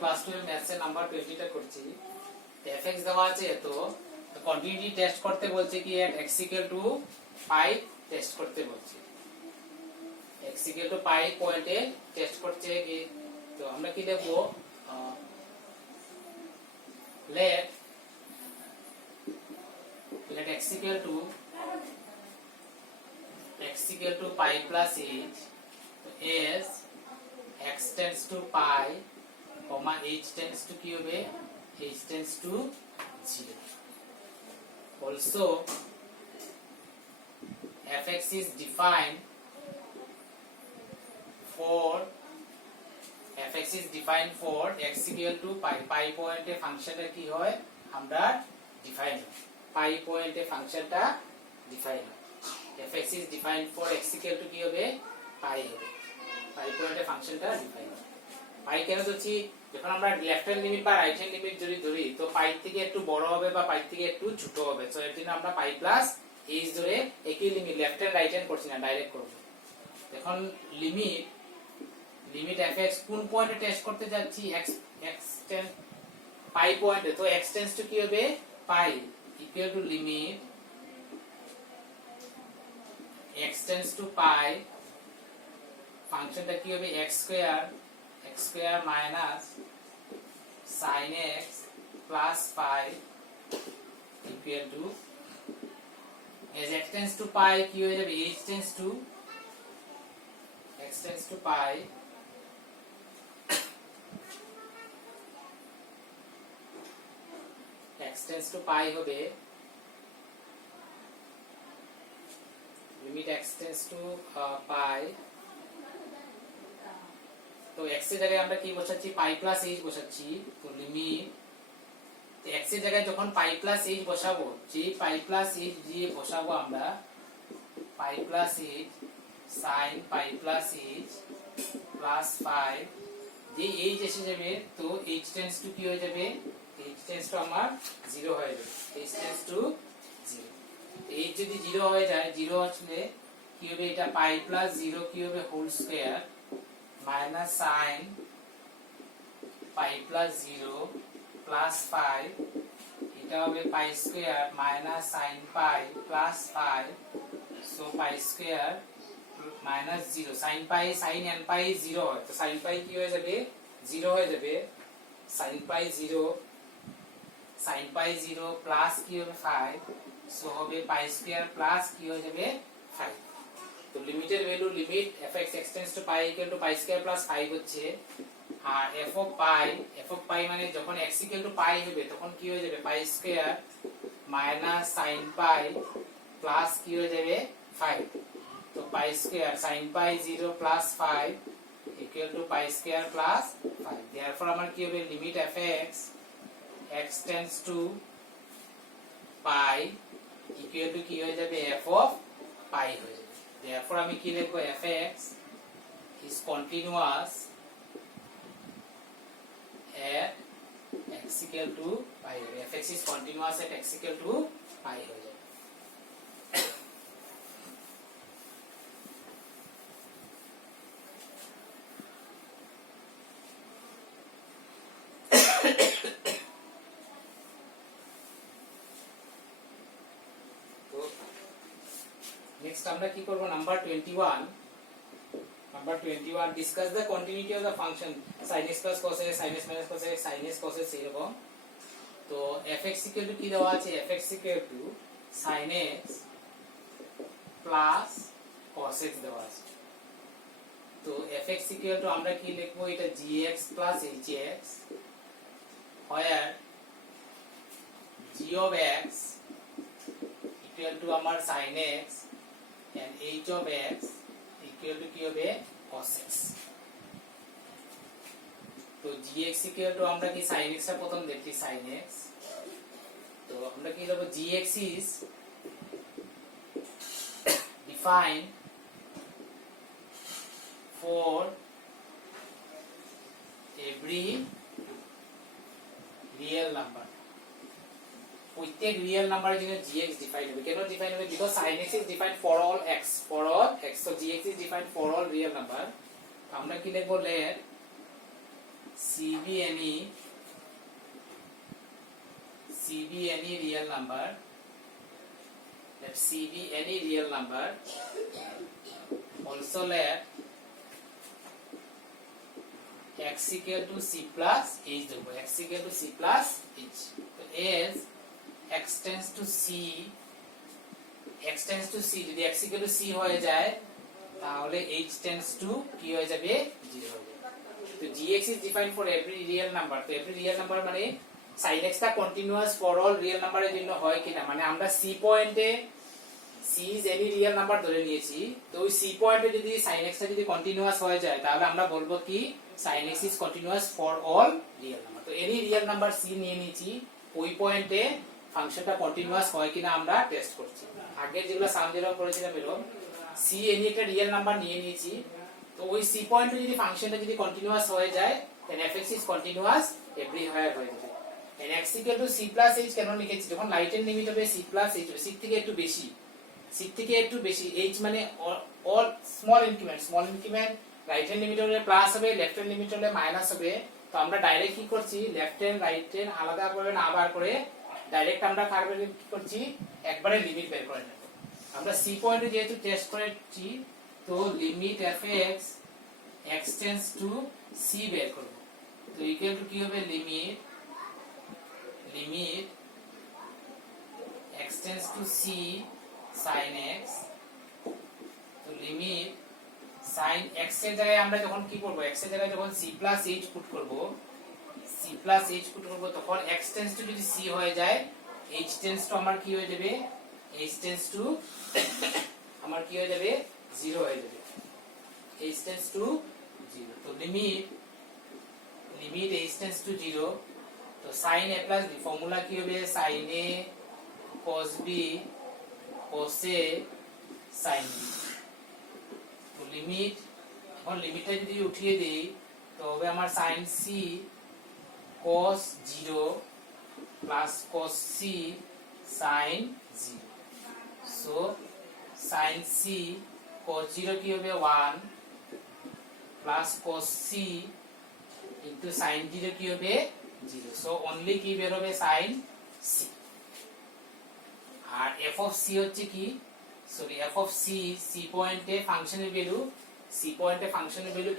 Class 12 maths এর number 20 টা করছি। fx দেওয়া আছে তো কন্টিনিউটি টেস্ট করতে বলছে কি x পাই টেস্ট করতে বলছে। x পাই পয়েন্টে টেস্ট করছে কি, তো আমরা কি লিখব, let x pi plus h is x tends to pi, h tends to কি হবে, h tends to 0. Also fx is defined for x equal to pi. pi পয়েন্টে ফাংশনটা কি হয়, আমরা ডিফাইন হয়, পাই পয়েন্টে ফাংশনটা ডিফাইন হয়। fx is defined for x equal to কি হবে, পাই হবে, পাই পয়েন্টে ফাংশনটা ডিফাইন হয়। পাই কেন ধরছি, যখন আমরা লেফট হ্যান্ড লিমিট বা রাইট হ্যান্ড লিমিট যদি ধরি তো পাই থেকে একটু বড় হবে বা পাই থেকে একটু ছোট হবে, সো এর জন্য আমরা পাই প্লাস h ধরে একই limit left hand right hand করছি না, ডাইরেক্ট করব। এখন লিমিট fx কোন পয়েন্টে টেস্ট করতে যাচ্ছি, x টেন্ড পাই পয়েন্টে, তো x টেন্ডস টু কি হবে, pi equal to limit x tends to pi, ফাংশনটা কি হবে x square minus sin x plus pi equal to, as x tends to pi কি হয়ে যাবে, h tends to pi x tends to pi হবে limit x tends to pi, তো x এর জায়গায় আমরা কি বসাচ্ছি, পাই প্লাস h বসাচ্ছি। তো লিমিট x এর জায়গায় যখন পাই প্লাস h বসাবো, যে পাই প্লাস h দিয়ে বসাবো আমরা পাই plus h sin pi plus h plus পাই, যে h এসে যাবে তো h টেন্ডস টু কি হয়ে যাবে, h টেন্ডস টু আমার 0 হয়ে যাবে, h টেন্ডস টু 0। h যদি 0 হয়ে যায়, 0 আসলে কি হবে, এটা পাই প্লাস 0 কি হবে whole square minus sin pi plus 0 plus pi, এটা হবে pi square minus sin pi plus pi, so pi square minus 0, sin pi sin n pi 0 হয়, তো sin পাই কি হয়ে যাবে, 0 হয়ে যাবে, sin পাই 0 প্লাস কি হবে 5, সো হবে পাই স্কয়ার প্লাস কি হয়ে যাবে 5। তো লিমিটের value limit fx extends to pi equal to pi square plus 5 হচ্ছে, আর f of pi মানে যখন x equal to pi হবে তখন কি হয়ে যাবে, pi square minus sin pi plus কি হয়ে যাবে 5, তো pi square sin pi 0 plus 5 equal to pi square plus 5, therefore আমার কি হবে, limit fx x tends to pi equal to কি হয়ে যাবে, f of pi হয়ে যাবে। therefore আমি কি লিখব, fx is continuous at x equal to pi, fx is continuous at x equal to pi হয়ে যাবে। নেক্সট আমরা কি করব, number 21 discuss the continuity of the function sin x plus cos x, sin x minus cos x, sin x cos x এরকম। তো fx equal to কি দেওয়া আছে, fx equal to sin x plus cos x দেওয়া আছে। তো fx equal to আমরা কি লিখবো, এটা gx plus hx, where g of x equal to আমার sin x and h of x equal to কি হবে, cos x। তো gx equal to আমরা কি sin x টা প্রথম দেখি, sin x, তো আমরা কি লিখব, gx is defined for every real number, প্রত্যেক রিয়েল নাম্বারের জন্য gx ডিফাইন হবে। কেন ডিফাইন হবে, because sin x is defined for all x, so gx is defined for all real number। আমরা কি লিখব, let any real number, let C be any real number, also let x equal to c plus h দেবো, x equal to c plus h, তো as x tends to c, যদি x equal to c হয়ে যায় তাহলে h tends to কি হয়ে যাবে 0 হয়ে যাবে। তো gx is defined for every real number, তো every real number মানে sin x টা কন্টিনিউয়াস ফর অল রিয়েল নাম্বারের জন্য হয় কিনা, মানে আমরা c পয়েন্টে c is any real number ধরে নিয়েছি, তো ওই c পয়েন্টে যদি sin x টা যদি কন্টিনিউয়াস হয়ে যায় তাহলে আমরা বলবো কি sin x is continuous for all real number। তো any real number c নিয়ে নিয়েছি, ওই পয়েন্টে ফাংশনটা কন্টিনিউয়াস হয় কিনা আমরা টেস্ট করছি। আগে যেগুলো সাম যেরকম করেছিলাম এরকম c any একটা রিয়েল নাম্বার নিয়ে নিয়েছি, তো ওই c পয়েন্টে যদি ফাংশনটা যদি কন্টিনিউয়াস হয়ে যায় then fx is continuous everywhere হয়ে যাবে। and x equal to c plus h কেন লিখেছি, যখন লাইটের লিমিট হবে c plus h, c থেকে একটু বেশি, h মানে all small increment, right hand limit হলে প্লাস হবে, লেফট হ্যান্ড লিমিট হলে মাইনাস হবে। তো আমরা ডাইরেক্ট কি করছি, লেফট হ্যান্ড রাইট হ্যান্ড আলাদা করে না বার করে ডাইরেক্ট আমরা কার্ভে কি করছি একবারে লিমিট বের করে নেব। আমরা c পয়েন্টে যেহেতু টেস্ট করেছি তো limit fx x tends two c বের করব, তো ইকুয়াল টু কি হবে limit x tends two c sin x, তো লিমিট sin x এর জায়গায় আমরা যখন কি করব, x এর জায়গায় যখন c plus h পুট করব তখন x টেন্ডস টু যদি c হয়ে যায় h টেন্ডস টু আমার কি হয়ে যাবে, h টেন্ডস টু আমার কি হয়ে যাবে 0 হয়ে যাবে, h টেন্ডস টু 0। তো লিমিট h টেন্ডস টু 0, তো sin a plus b formula কি হবে sin a cos b cos a sin b। তো লিমিট, এখন লিমিটটা যদি উঠিয়ে দেই তো হবে আমার sin c cos 0 plus cos c sin 0, so sin c cos 0 কি হবে 1 plus cos c into sin 0 কি হবে 0, so only কি বের হবে sin c। R f of c হচ্ছে কি, সরি f of c পয়েন্টে ফাংশনের ভ্যালু,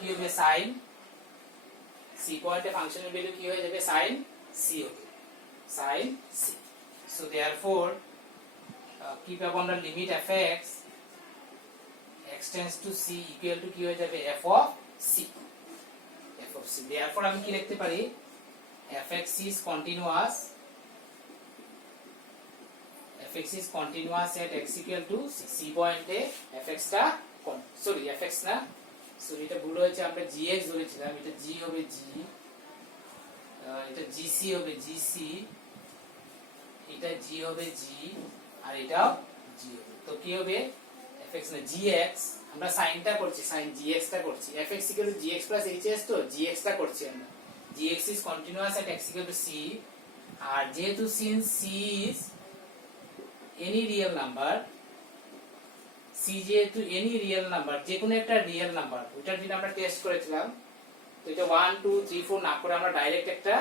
কি হবে sin, কি হয়ে যাবে sin c হবে, sin c। so therefore কি পাবো আমরা limit fx x tends to c equal to কি হয়ে যাবে f of c। therefore আমি কি লিখতে পারি fx is continuous at x equal to c পয়েন্টে fx টা fx না, সরি এটা ভুল হয়েছে, আমরা gx ধরেছিলাম, এটা g হবে g, এটা gc হবে gc, এটা g হবে g, আর এটাও g হবে। তো কি হবে fx না gx, আমরা সাইনটা করছি, sin gx টা করছি, fx equal to gx plus hs, তো gx টা করছি আমরা, gx is continuous at x equal to c, আর যেহেতু since c is any real number, c যেহেতু any real number, যে কোনো একটা রিয়েল নাম্বার, ওটার জন্য আমরা টেস্ট করেছিলাম, তো এটা 1 2 3 4 না করে আমরা ডাইরেক্ট একটা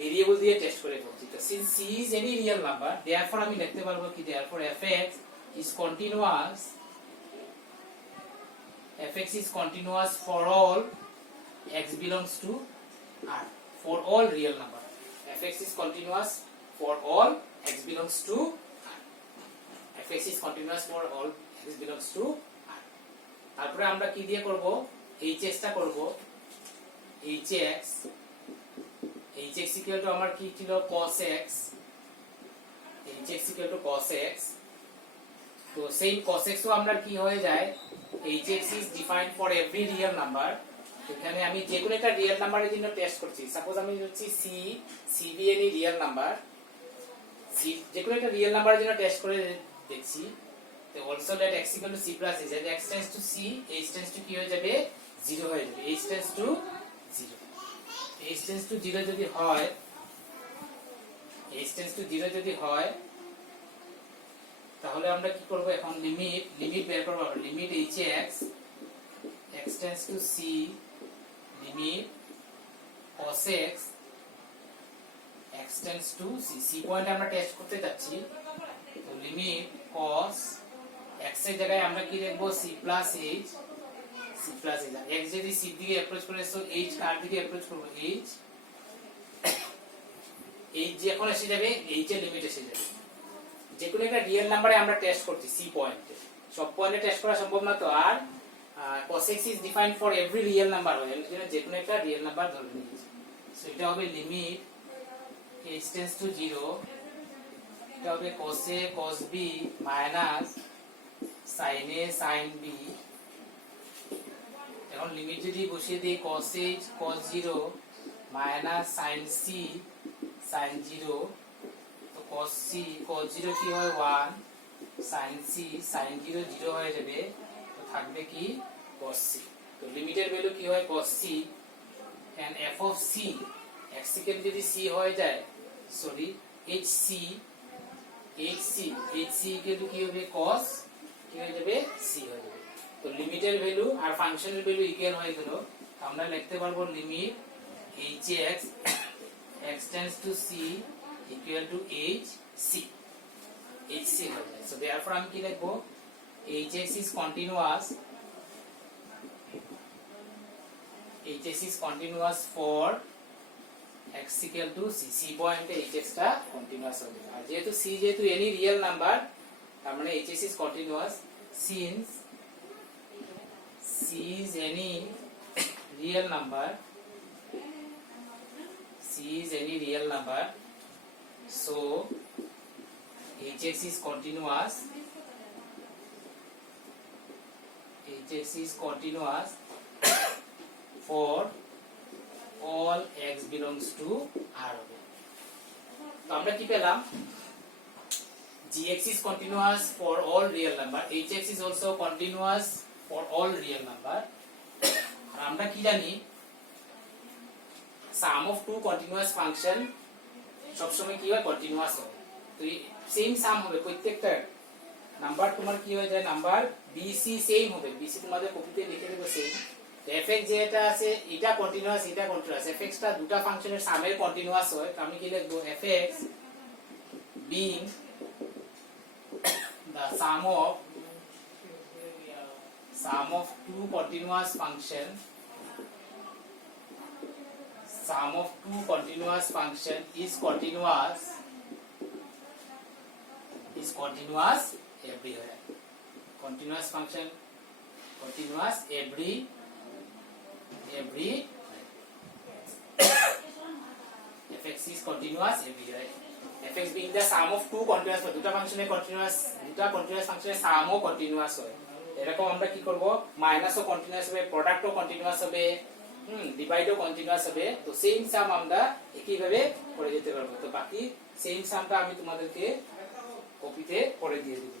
ভেরিয়েবল দিয়ে টেস্ট করে করছি। তো since c is any real number, therefore আমি লিখতে পারবো কি therefore fx is continuous for all x belongs to r, for all real number, fx is continuous for all x belongs to r, fx is continuous for all x belongs to r। তারপরে আমরা কি দিয়ে করব, hx টা করব, hx equal to আমার কি ছিল cos x, hx equal to cos x, তো সেই cos x ও আমরা কি হয়ে যায় hx is defined for every real number, এখানে আমি যে কোনো একটা রিয়েল নাম্বারের জন্য টেস্ট করছি, সাপোজ আমি হচ্ছে c be any real number, যে কোনো একটা রিয়েল নাম্বারের জন্য টেস্ট করে দেখছি, তো also let x equal to c plus h, as x tends to c h tends to কি হয়ে যাবে 0 হয়ে যাবে, h tends to 0 যদি হয়, h tends to 0 যদি হয় তাহলে আমরা কি করব, এখন লিমিট বের করব, limit hx x tends to c limit, cos x x tends to c c point আমরা টেস্ট করতে যাচ্ছি তো লিমিট cos x এর জায়গায় আমরা কি লিখব c প্লাস h x যদি c দিকে অ্যাপ্রোচ করে তো h কার দিকে অ্যাপ্রোচ করব h যে এখন এসে যাবে h এর লিমিট এসে যাবে যে কোনো একটা রিয়েল নাম্বারে আমরা টেস্ট করছি c পয়েন্টে সব পয়েন্টে টেস্ট করা সম্ভব না তো আর cos x is defined for every real number হয় এর জন্য যে কোনো একটা রিয়েল নাম্বার ধরে নিয়েছি সো এটা হবে লিমিট h tends to 0 এটা হবে cos a cos b minus sin a sin b এখন লিমিট যদি বসিয়ে দেই cos h cos 0 minus sin c sin 0 তো cos c cos 0 কি হয় 1 sin c sin 0 0 হয়ে যাবে তো থাকবে কি cos c তো লিমিটের ভ্যালু কি হয় cos c and f of c x এর যদি c হয়ে যায় সরি hc ইকুয়াল কি হবে cos কি হয়ে যাবে c হয়ে যাবে তো লিমিটের ভ্যালু আর ফাংশনের ভ্যালু ইকুয়াল হয়ে গেল আমরা লিখতে পারবো limit hx x tends to c equal to hc হয়ে যায় so therefore আমি কি লিখবো hx is continuous for x equal to c c পয়েন্টে hx টা কন্টিনিউয়াস হবে আর যেহেতু c যেহেতু এনি রিয়েল নাম্বার তার মানে hx is continuous since c is any real number so hx is continuous for all x belongs to R হবে তো আমরা কি পেলাম gx is continuous for all real number hx is also continuous for all real number আর আমরা কি জানি sum of two continuous function সব সময় কি হয় কন্টিনিউয়াস হয় তো সেম সাম হবে প্রত্যেকটা নাম্বার তোমার কি হয়ে যায় নাম্বার bc সেম হবে bc তোমাদের কপিতে লিখে দেব সেম fx যেটা আছে এটা কন্টিনিউয়াস fx টা দুটো ফাংশনের সামের কন্টিনিউয়াস হয় আমি কি লিখব fx being the sum of two continuous function is continuous everywhere continuous function continuous every fx is continuous everywhere fx being the sum of two continuous দুটো ফাংশনের কন্টিনিউয়াস ফাংশনের সামও কন্টিনিউয়াস হয় এরকম আমরা কি করব মাইনাসও কন্টিনিউয়াস হবে প্রোডাক্টও কন্টিনিউয়াস হবে ডিভাইডও কন্টিনিউয়াস হবে তো সেম সাম আমরা একই ভাবে করে যেতে পারবো তো বাকি সেম সামটা আমি তোমাদেরকে কপিতে করে দিয়ে দেব